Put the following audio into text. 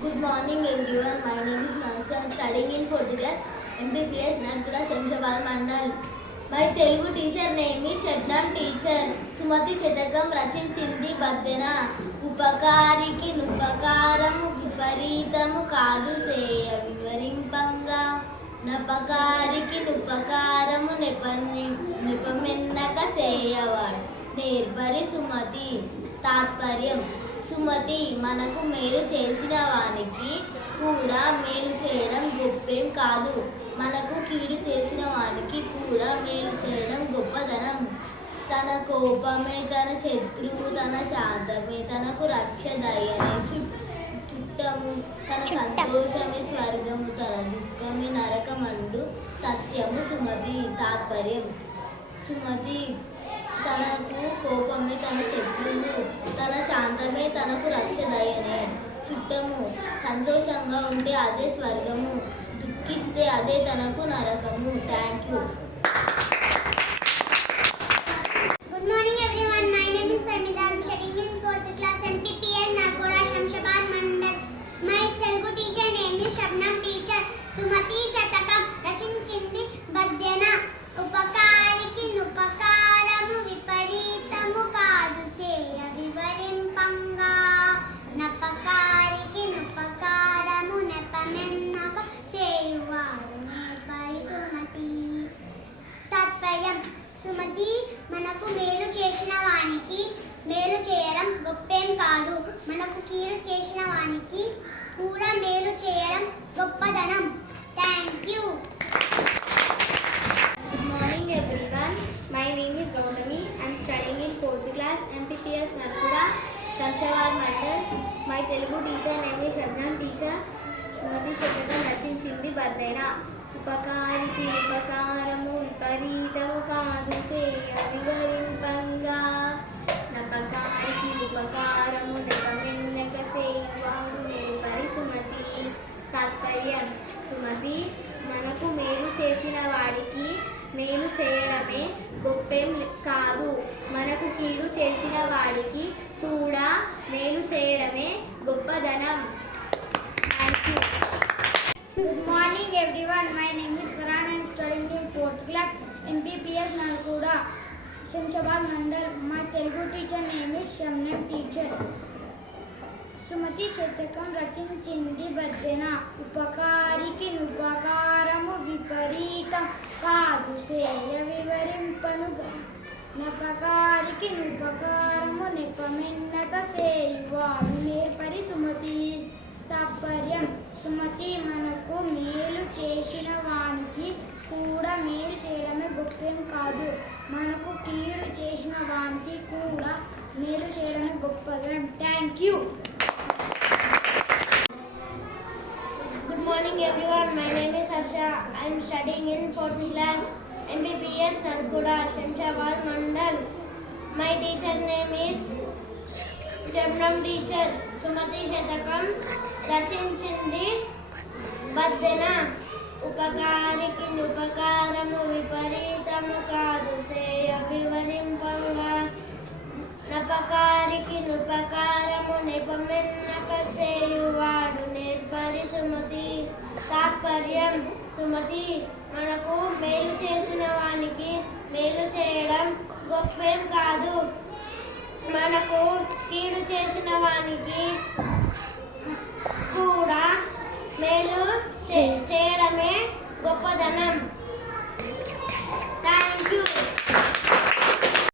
Good morning everyone. My name is Mansi. I am studying in 4th class MPPS Narkuda Shamshabad Mandal. My Telugu teacher name is Shabnam teacher. Sumati Shatakam రచించింది బద్దెన. ఉపకారికి నుపకారము విపరీతము కాదు సేయ వివరింపంగా. నపకారికి నుపకారము నెపమెన్నక సేయవాడు నేర్పరి సుమతి. తాత్పర్యం: సుమతి మనకు మేలు చేసిన వానికి కూడా మేలు చేయడం గొప్పేం కాదు. మనకు కీడు చేసిన వానికి కూడా మేలు చేయడం గొప్పదనం. తన కోపమే తన శత్రువు, తన శాంతమే తనకు రక్షదయనే చుట్టము. తన సంతోషమే స్వర్గము, తన దుఃఖమే నరకమండు సత్యము సుమతి. తాత్పర్యం: సుమతి తనకు కోపమే తన శత్రువు, తన శాంతమే తనకు రక్షదయనే చుట్టము. సంతోషంగా ఉంటే అదే స్వర్గము, దుఃఖిస్తే అదే తనకు నరకము. Thank you. Good morning everyone. My name is Samida. I am studying in 4th class MPPS Narkuda Shamshabad Mandal. My Telugu teacher name is Shabnam teacher. Sumati Shatakam రచించింది బద్దెన. ఉపకారికి నుపకారము విపరీతము కాదు సేయ వివరింపంగా. నపకారికి నుపకారము నెపమెన్నక సేయువాడు నేర్పరి సుమతి. తాత్పర్యం: సుమతి మనకు మేలు చేసిన వానికి మేలు చేయడం గొప్పేం కాదు. మనకు కీడు చేసిన వానికి కూడా మేలు చేయడం గొప్పదనం. Thank you. Good morning everyone. My name is Gautami. I am studying in 4th class MPPS Narkuda Shamshabad Mandal. My Telugu teacher name is Shabnam teacher. Sumati Shatakam రచించింది బద్దెన. ఉపకారికి ఉపకారము విపరీతము కాదు సేయ వివరింపంగా. నపకారికి ఉపకారము నెపమెన్నక సేయువాడు నేర్పరి సుమతి. తాత్పర్యం: సుమతి మనకు మేలు చేసిన వాడికి మేలు చేయడమే గొప్పేం కాదు. మనకు కీడు చేసిన వాడికి కూడా మేలు చేయడమే గొప్పదనం. Thank you. Good morning everyone. My name is Farhan. I am studying in 4th class MPPS Narkuda Shamshabad Mandal. My Telugu teacher name is Shabnam teacher. Sumathi Satakam రచించింది బద్దెన. ఉపకారికి నుపకారము విపరీతం కాదు సేయ వివరింపనుగా. నపకారికి నుపకారము నెపమెన్నక సేయువాడు నేర్పరి సుమతి. తాత్పర్యం: సుమతి మనకు మేలు చేసిన వానికి కూడా మేలు చేయడమే గొప్పేం కాదు. మనకు కీడు చేసిన వానికి కూడా మేలు చేయడమే గొప్పదనం. Thank you. Good morning everyone. My name is Harsha. I am studying in 4th class MPPS Narkuda Shamshabad Mandal. My teacher name is Shabnam teacher. Sumati Shatakam రచించింది బద్దెన. ఉపకారికి నుపకారము విపరీతము కాదు సేయ వివరింపంగా. నపకారికి నుపకారము నెపమెన్నక సేయువాడు నేర్పరి సుమతి. తాత్పర్యం: సుమతి మనకు మేలు చేసిన వానికి మేలు చేయడం గొప్పేం కాదు. మనకు కీడు చేసిన వానికి కూడా మేలు చేయడమే గొప్పదనం.